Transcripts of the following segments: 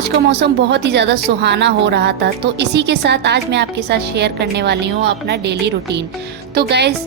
आज का मौसम बहुत ही ज़्यादा सुहाना हो रहा था, तो इसी के साथ आज मैं आपके साथ शेयर करने वाली हूँ अपना डेली रूटीन। तो गाइस,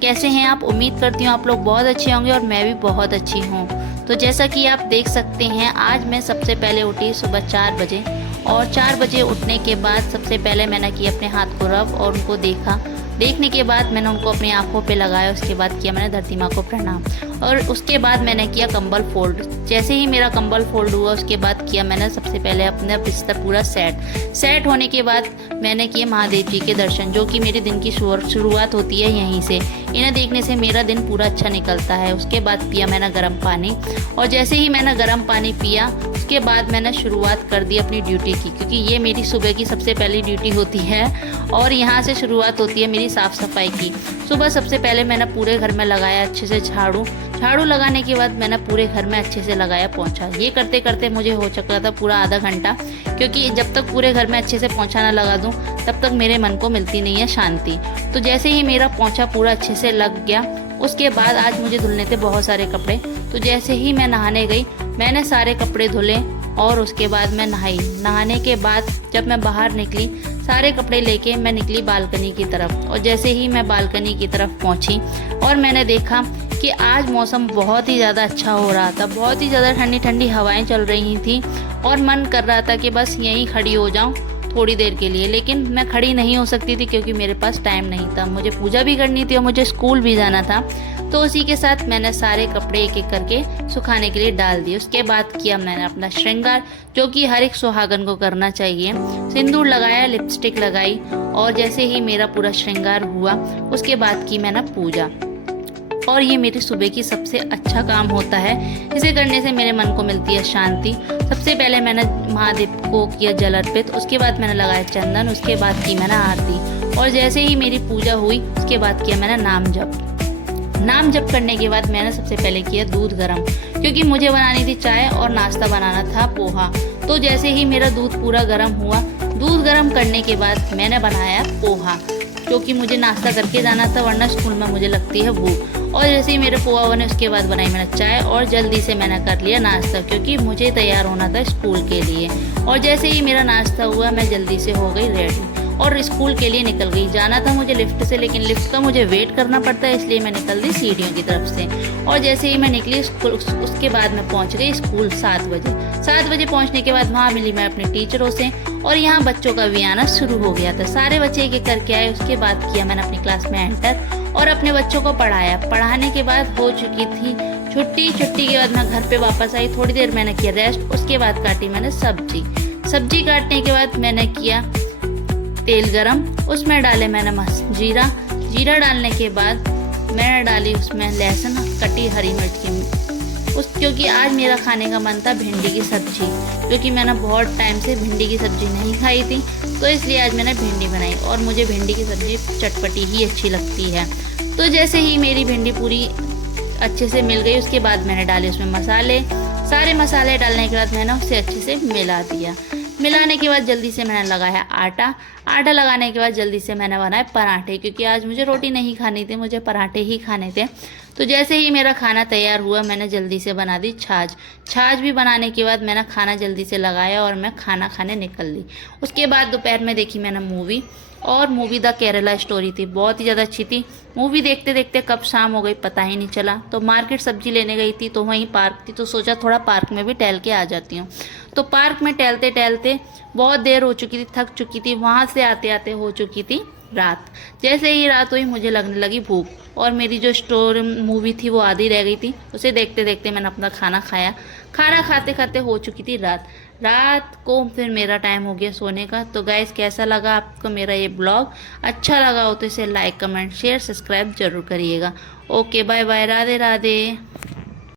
कैसे हैं आप? उम्मीद करती हूँ आप लोग बहुत अच्छे होंगे और मैं भी बहुत अच्छी हूँ। तो जैसा कि आप देख सकते हैं, आज मैं सबसे पहले उठी सुबह 4 बजे, और 4 बजे उठने के बाद सबसे पहले मैंने किया अपने हाथ को रब और उनको देखा। देखने के बाद मैंने उनको अपनी आंखों पे लगाया। उसके बाद किया मैंने धरती माँ को प्रणाम, और उसके बाद मैंने किया कंबल फोल्ड। जैसे ही मेरा कंबल फोल्ड हुआ, उसके बाद किया मैंने सबसे पहले अपना बिस्तर पूरा सेट होने के बाद मैंने किए महादेव जी के दर्शन, जो कि मेरे दिन की शुरुआत होती है यहीं से। इन्हें देखने से मेरा दिन पूरा अच्छा निकलता है। उसके बाद पिया मैंने गर्म पानी, और जैसे ही मैंने गर्म पानी पिया, उसके बाद मैंने शुरुआत कर दी अपनी ड्यूटी की, क्योंकि ये मेरी सुबह की सबसे पहली ड्यूटी होती है और यहाँ से शुरुआत होती है मेरी साफ़ सफाई की। सुबह सबसे पहले मैंने पूरे घर में लगाया अच्छे से झाड़ू लगाने के बाद मैंने पूरे घर में अच्छे से लगाया पोंछा। ये करते करते मुझे हो चुका था पूरा आधा घंटा, क्योंकि जब तक पूरे घर में अच्छे से पोंछा ना लगा दूँ तब तक मेरे मन को मिलती नहीं है शांति। तो जैसे ही मेरा पोंछा पूरा अच्छे से लग गया, उसके बाद आज मुझे धुलने थे बहुत सारे कपड़े। तो जैसे ही मैं नहाने गई, मैंने सारे कपड़े धुले और उसके बाद मैं नहाई। नहाने के बाद जब मैं बाहर निकली, सारे कपड़े लेके मैं निकली बालकनी की तरफ, और जैसे ही मैं बालकनी की तरफ पहुंची और मैंने देखा कि आज मौसम बहुत ही ज़्यादा अच्छा हो रहा था। बहुत ही ज़्यादा ठंडी ठंडी हवाएं चल रही थी और मन कर रहा था कि बस यहीं खड़ी हो जाऊं थोड़ी देर के लिए, लेकिन मैं खड़ी नहीं हो सकती थी क्योंकि मेरे पास टाइम नहीं था। मुझे पूजा भी करनी थी और मुझे स्कूल भी जाना था। तो उसी के साथ मैंने सारे कपड़े एक एक करके सुखाने के लिए डाल दिए। उसके बाद किया मैंने अपना श्रृंगार, जो कि हर एक सुहागन को करना चाहिए। सिंदूर लगाया, लिपस्टिक लगाई, और जैसे ही मेरा पूरा श्रृंगार हुआ, उसके बाद की मैंने पूजा। और ये मेरी सुबह की सबसे अच्छा काम होता है। इसे करने से मेरे मन को मिलती है शांति। सबसे पहले मैंने महादेव को किया जल अर्पित, उसके बाद मैंने लगाया चंदन, उसके बाद की मैंने आरती, और जैसे ही मेरी पूजा हुई उसके बाद किया मैंने नाम जप करने के बाद मैंने सबसे पहले किया दूध गर्म, क्योंकि मुझे बनानी थी चाय और नाश्ता बनाना था पोहा। तो जैसे ही मेरा दूध पूरा गर्म हुआ, दूध गर्म करने के बाद मैंने बनाया पोहा, क्योंकि मुझे नाश्ता करके जाना था, वरना स्कूल में मुझे लगती है भूख। और जैसे ही मेरे पोहा बने, उसके बाद बनाई मैंने चाय और जल्दी से मैंने कर लिया नाश्ता, क्योंकि मुझे तैयार होना था स्कूल के लिए। और जैसे ही मेरा नाश्ता हुआ, मैं जल्दी से हो गई रेडी और स्कूल के लिए निकल गई। जाना था मुझे लिफ्ट से, लेकिन लिफ्ट का मुझे वेट करना पड़ता है, इसलिए मैं निकल गई सीढ़ियों की तरफ से। और जैसे ही मैं निकली स्कूल, उसके बाद मैं पहुंच गई स्कूल 7 बजे। 7 बजे पहुंचने के बाद वहाँ मिली मैं अपने टीचरों से, और यहाँ बच्चों का भी आना शुरू हो गया था। सारे बच्चे एक एक करके आए। उसके बाद किया मैंने अपनी क्लास में एंटर और अपने बच्चों को पढ़ाया। पढ़ाने के बाद हो चुकी थी छुट्टी के बाद मैं घर पे वापस आई। थोड़ी देर मैंने किया रेस्ट, उसके बाद काटी मैंने सब्जी काटने के बाद मैंने किया तेल गरम, उसमें डाले मैंने जीरा डालने के बाद मैंने डाली उसमें लहसुन, कटी हरी मिर्च की, क्योंकि आज मेरा खाने का मन था भिंडी की सब्जी, क्योंकि मैंने बहुत टाइम से भिंडी की सब्जी नहीं खाई थी, तो इसलिए आज मैंने भिंडी बनाई। और मुझे भिंडी की सब्जी चटपटी ही अच्छी लगती है। तो जैसे ही मेरी भिंडी पूरी अच्छे से मिल गई, उसके बाद मैंने डाले उसमें मसाले। सारे मसाले डालने के बाद मैंने उसे अच्छे से मिला दिया। मिलाने के बाद जल्दी से मैंने लगाया आटा लगाने के बाद जल्दी से मैंने बनाए पराठे, क्योंकि आज मुझे रोटी नहीं खानी थी, मुझे पराठे ही खाने थे। तो जैसे ही मेरा खाना तैयार हुआ, मैंने जल्दी से बना दी छाछ भी बनाने के बाद मैंने खाना जल्दी से लगाया और मैं खाना खाने निकल ली। उसके बाद दोपहर में देखी मैंने मूवी, और मूवी द केरला स्टोरी थी, बहुत ही ज़्यादा अच्छी थी। मूवी देखते देखते कब शाम हो गई पता ही नहीं चला। तो मार्केट सब्जी लेने गई थी, तो वहीं पार्क थी, तो सोचा थोड़ा पार्क में भी टहल के आ जाती हूँ। तो पार्क में टहलते टहलते बहुत देर हो चुकी थी, थक चुकी थी। वहाँ से आते आते हो चुकी थी रात। जैसे ही रात हुई, मुझे लगने लगी भूख, और मेरी जो मूवी थी वो आधी रह गई थी। उसे देखते देखते मैंने अपना खाना खाया। खाना खाते खाते हो चुकी थी रात को फिर मेरा टाइम हो गया सोने का। तो गाइस, कैसा लगा आपको मेरा ये ब्लॉग? अच्छा लगा हो तो इसे लाइक, कमेंट, शेयर, सब्सक्राइब जरूर करिएगा। Okay, bye bye, Radhe Radhe.